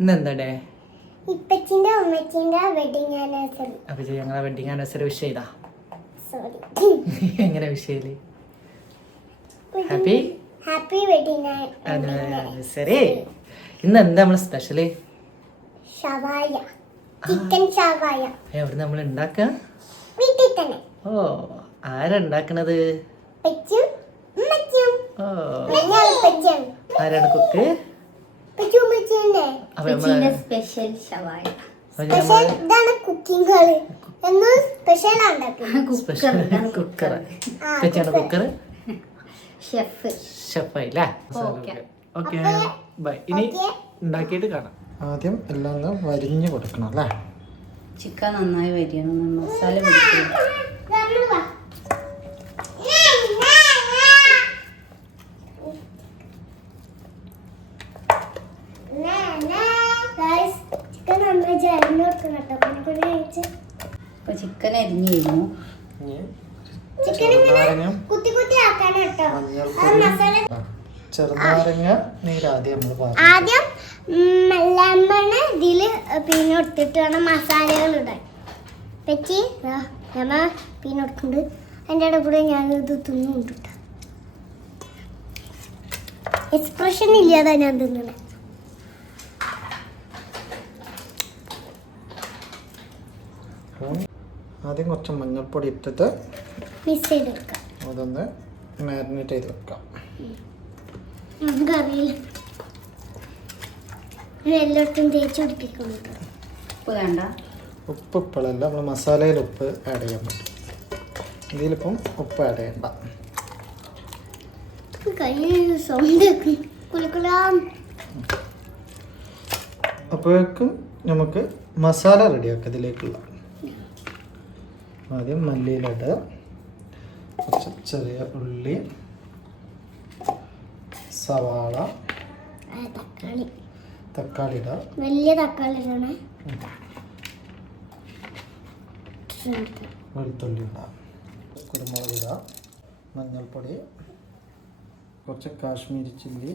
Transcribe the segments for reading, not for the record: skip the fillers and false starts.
ഇന്നെന്താടേ? ഇപ്പച്ചിന്റെ അമ്മച്ചിന്റെ wedding anniversary. അപ്പൊ ഞങ്ങളെ wedding anniversary wish ചെയ്താ? സോറി. എങ്ങനെ വിഷ് ചെയ്യല്? Happy wedding anniversary. ഇന്ന് എന്താ നമ്മള് സ്പെഷ്യല്? ഷവായ, ചിക്കൻ ഷവായ. എവിടെ നമ്മൾ ഉണ്ടാക്ക? വീട്ടിൽ തന്നെ. ഓ, ആരാ ഉണ്ടാക്കണത്? പച്ചും ഉമ്മച്ചും. ഓ, പച്ചും. ആരാണ് കുക്ക്? പച്ചും ഉമ്മച്ചുന്നെ. സ്പെഷ്യൽ ഷവായ. സ്പെഷ്യൽ ഇതാണ് കുക്കിംഗ് കളി. എന്നും സ്പെഷ്യൽ ഉണ്ടാക്കുന്നത്. കുക്കർ. പച്ചാണ് കുക്കർ. ഷെഫ്. Okay bye. ഇനി ഉണ്ടാക്കിയിട്ട് കാണാം. ആദ്യം എല്ലാം ഒന്ന് വരിഞ്ഞു കൊടുക്കണം അല്ലേ? ചിക്കൻ നന്നായി വരിയണം, മസാല പിടിക്കണം. ഇപ്പൊ ചിക്കൻ അരിഞ്ഞു കഴിഞ്ഞു. ചെറുനാരങ്ങ നീര് ആദ്യം ആദ്യം ലെമണ് ഇതില് പിന്നെ എടുത്തിട്ട് വേണം മസാലകൾ ഇടാൻ. പറ്റി ലെമ പിന്നെ എടുക്കുന്നുണ്ട്. അതിൻ്റെ ഇടയിൽ കൂടെ ഞാൻ ഇത് തിന്നുണ്ട്. എക്സ്പ്രഷൻ ഇല്ലാതാ ഞാൻ തിന്നണേ. ആദ്യം കുറച്ച് മഞ്ഞൾപ്പൊടി ഇട്ടിട്ട് മിക്സ് ചെയ്തെടുക്കാം. അതൊന്ന് മാരിനേറ്റ് ചെയ്ത് വെക്കാം. നമുക്കറിയില്ല, എല്ലായിടത്തും തേച്ച് പിടിപ്പിക്കുന്നുണ്ട്. ഉപ്പ് വേണ്ട. ഉപ്പ് ഇപ്പോഴല്ല, നമ്മൾ മസാലയിൽ ഉപ്പ് ആഡ് ചെയ്യാൻ പറ്റും. ഇതിലിപ്പം ഉപ്പ് ആഡ് ചെയ്യണ്ട. അപ്പോഴേക്കും നമുക്ക് മസാല റെഡിയാക്കാം. ഇതിലേക്കുള്ള ആദ്യം മല്ലിയിലിട്ട് കുറച്ച് ചെറിയ ഉള്ളി, സവാള, തക്കാളി ഇടാം. വലിയ തക്കാളി ഇടണേ. വെളുത്തുള്ളി ഇടാം. കുരുമുളക് ഇടാം. മഞ്ഞൾപ്പൊടി, കുറച്ച് കാശ്മീരി ചില്ലി,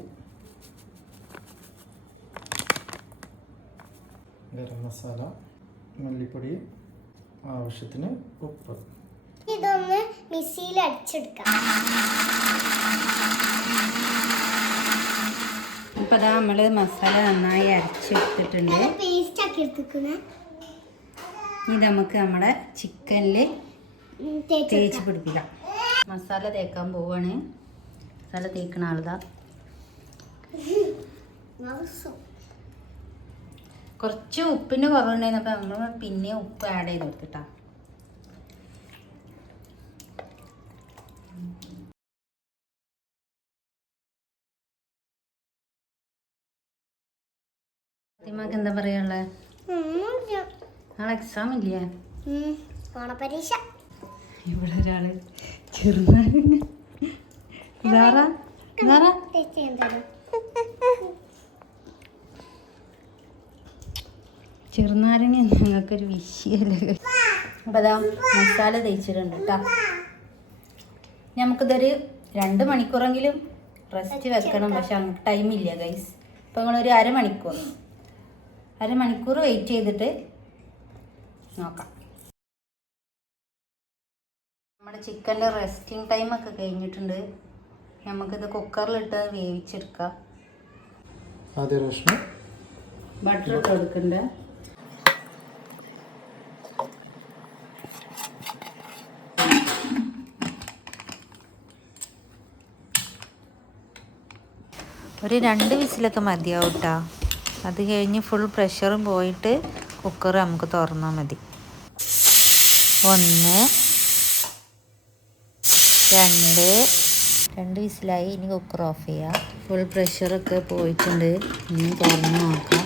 ഗരം മസാല, മല്ലിപ്പൊടി, ആവശ്യത്തിന് ഉപ്പ്. ഇതൊന്ന് മിക്സിയിൽ അടിച്ചെടുക്കാം. ഇപ്പൊ അതാ നമ്മള് മസാല നന്നായി അരച്ചെടുത്തിട്ടുണ്ട്. പേസ്റ്റ് ആക്കി എടുത്തിരിക്കുന്നത്. ഇത് നമുക്ക് നമ്മുടെ ചിക്കനിൽ തേച്ച് പിടിപ്പിക്കാം. മസാല തേക്കാൻ പോവാണ്. മസാല തേക്കണ ആളുതാ. കുറച്ച് ഉപ്പിൻ്റെ കുറവുണ്ടായിരുന്നപ്പോൾ നമ്മൾ പിന്നെ ഉപ്പ് ആഡ് ചെയ്ത് കൊടുത്തിട്ടാ. ഫാത്തിമാക്ക് എന്താ പറയാനുള്ളത്? നാളെ എക്സാം ഇല്ലേ? ഓണപരീക്ഷ. ഇവിടെ ഒരാള് ചെറുനാരങ്ങ ചെറുനാരങ്ങ ഞങ്ങൾക്കൊരു വിഷയമല്ലേ. അപ്പം അതാ മസാല തേച്ചിട്ടുണ്ട് കേട്ടോ. നമുക്കിതൊരു 2 മണിക്കൂറെങ്കിലും റെസ്റ്റ് വെക്കണം. പക്ഷെ നമുക്ക് ടൈമില്ല ഗൈസ്. അപ്പോൾ നിങ്ങളൊരു അരമണിക്കൂർ വെയിറ്റ് ചെയ്തിട്ട് നോക്കാം. നമ്മുടെ ചിക്കൻ്റെ റെസ്റ്റിംഗ് ടൈമൊക്കെ കഴിഞ്ഞിട്ടുണ്ട്. നമുക്കിത് കുക്കറിലിട്ട് വേവിച്ചെടുക്കാം. ബട്ടർ ഇട്ട് കൊടുക്കണ്ടേ. ഒരു 2 വിസിലൊക്കെ മതിയാവും കേട്ടോ. അത് കഴിഞ്ഞ് ഫുൾ പ്രഷറും പോയിട്ട് കുക്കർ നമുക്ക് തുറന്നാൽ മതി. 1 2 വിസിലായി. ഇനി കുക്കർ ഓഫ് ചെയ്യാം. ഫുൾ പ്രഷറൊക്കെ പോയിട്ടുണ്ട്. ഇനി തുറന്ന് നോക്കാം.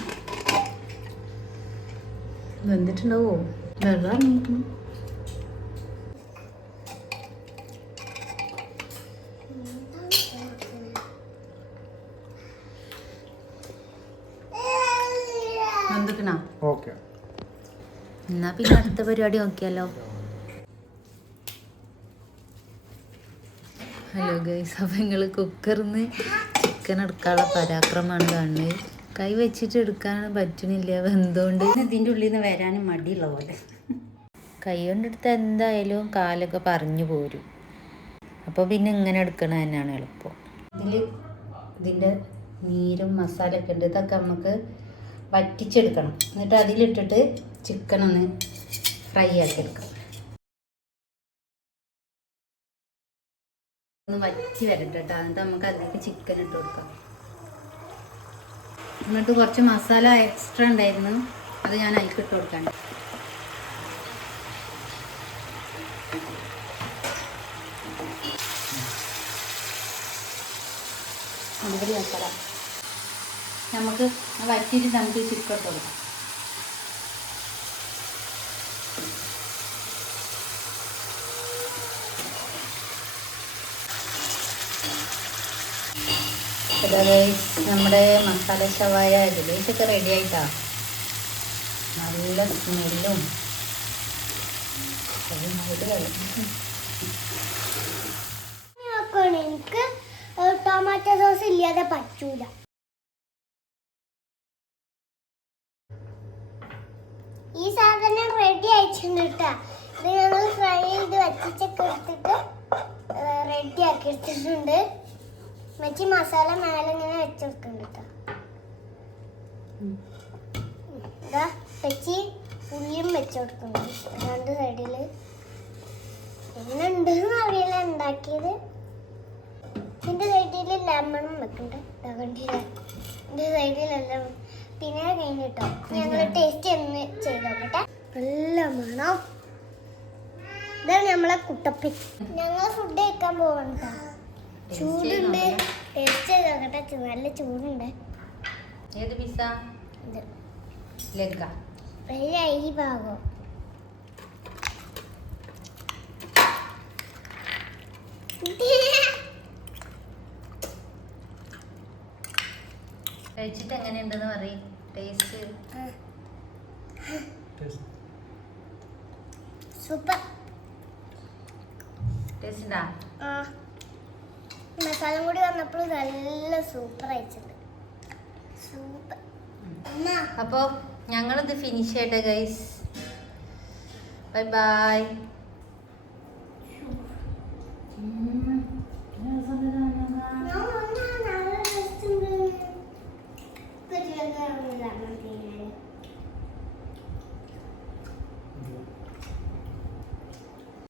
വെന്തിട്ടുണ്ടാവോ? വെള്ളം ഓക്കെ, എന്നാ പിന്നെ അടുത്ത പരിപാടി നോക്കിയാലോ. ഹലോ ഗൈസ്, അപ്പം നിങ്ങൾ കുക്കറിൽ നിന്ന് ചിക്കൻ എടുക്കാനുള്ള പരാക്രമമാണ് കാണുന്നത്. കൈ വെച്ചിട്ട് എടുക്കാനാണ് പറ്റണില്ല എന്തുകൊണ്ട്. ഇതിൻ്റെ ഉള്ളിൽ നിന്ന് വരാനും മടിയുള്ള പോലെ. കൈ കൊണ്ടെടുത്താൽ എന്തായാലും കാലൊക്കെ പറഞ്ഞു പോരും. അപ്പോൾ പിന്നെ ഇങ്ങനെ എടുക്കണ തന്നെയാണ് എളുപ്പം. ഇതിൻ്റെ നീരും മസാലയൊക്കെ ഉണ്ട്. ഇതൊക്കെ നമുക്ക് വറ്റിച്ചെടുക്കണം. എന്നിട്ട് അതിലിട്ടിട്ട് ചിക്കൻ ഒന്ന് ഫ്രൈ ആക്കി എടുക്കാം. ഒന്ന് വറ്റി വരട്ടെ കേട്ടോ. എന്നിട്ട് നമുക്ക് അതിലേക്ക് ചിക്കൻ ഇട്ട് കൊടുക്കാം. എന്നിട്ട് കുറച്ച് മസാല എക്സ്ട്രാ ഉണ്ടായിരുന്നു, അത് ഞാൻ അതിലേക്ക് ഇട്ട് കൊടുക്കാൻ. അടിപൊളി മസാല. നമുക്ക് വറ്റിയിട്ട് നമുക്ക് ചിക്കൻ ഇട്ട് കൊടുക്കാം. നമ്മുടെ മസാല ഷവായ ഏകദേശമൊക്കെ റെഡി ആയിട്ടാ. നല്ല സ്മെല്ലും എനിക്ക് ടൊമാറ്റോ സോസ് ഇല്ലാതെ പറ്റൂല. ഈ സാധനം റെഡി ആയിട്ടുണ്ട് കേട്ടോ. ഇത് ഞങ്ങൾ ഫ്രൈ ചെയ്ത് വറ്റിച്ചൊക്കെ എടുത്തിട്ട് റെഡി ആക്കി എടുത്തിട്ടുണ്ട്. മച്ചി മസാല മേലെ ഇങ്ങനെ വെച്ചെടുക്കുന്നുണ്ട് കേട്ടോ. പച്ചി ഉള്ളിയും വെച്ചെടുക്കുന്നുണ്ട് രണ്ട് സൈഡില്. എന്നുണ്ടെന്ന് അറിയില്ല ഉണ്ടാക്കിയത്. ഇതിന്റെ സൈഡിൽ ലെമണും വെക്കണ്ടേ, കണ്ടില്ല? ഇതിന്റെ സൈഡിലെല്ലാം പിന്നെ കഴിഞ്ഞിട്ടോ ഞങ്ങൾ ടേസ്റ്റ് ഒന്ന് ചെയ്ത് നോക്കട്ടെ. നല്ല മണം. ഇതാണ് നമ്മളെ കുട്ടപ്പൻ. ഞങ്ങൾ ഫുഡ് കഴിക്കാൻ പോകണ്ട. ചൂടുണ്ട്. ടേസ്റ്റ് ചെയ്ത് നോക്കട്ടെ. നല്ല ചൂടുണ്ട്. ഏത് പിസ്സ? ലെഗ. ഈ ഭാഗം കഴിച്ചിട്ട് എങ്ങനെയുണ്ടെന്ന് പറയും. Taste super. ടേസ്റ്റ് ഉണ്ടാ? മസാല കൂടി വന്നപ്പോൾ നല്ല സൂപ്പർ അയച്ചിട്ടുണ്ട്. സൂപ്പർ. അപ്പോൾ ഞങ്ങളിത് ഫിനിഷ് ചെയ്യട്ടെ ഗൈസ്. Bye bye.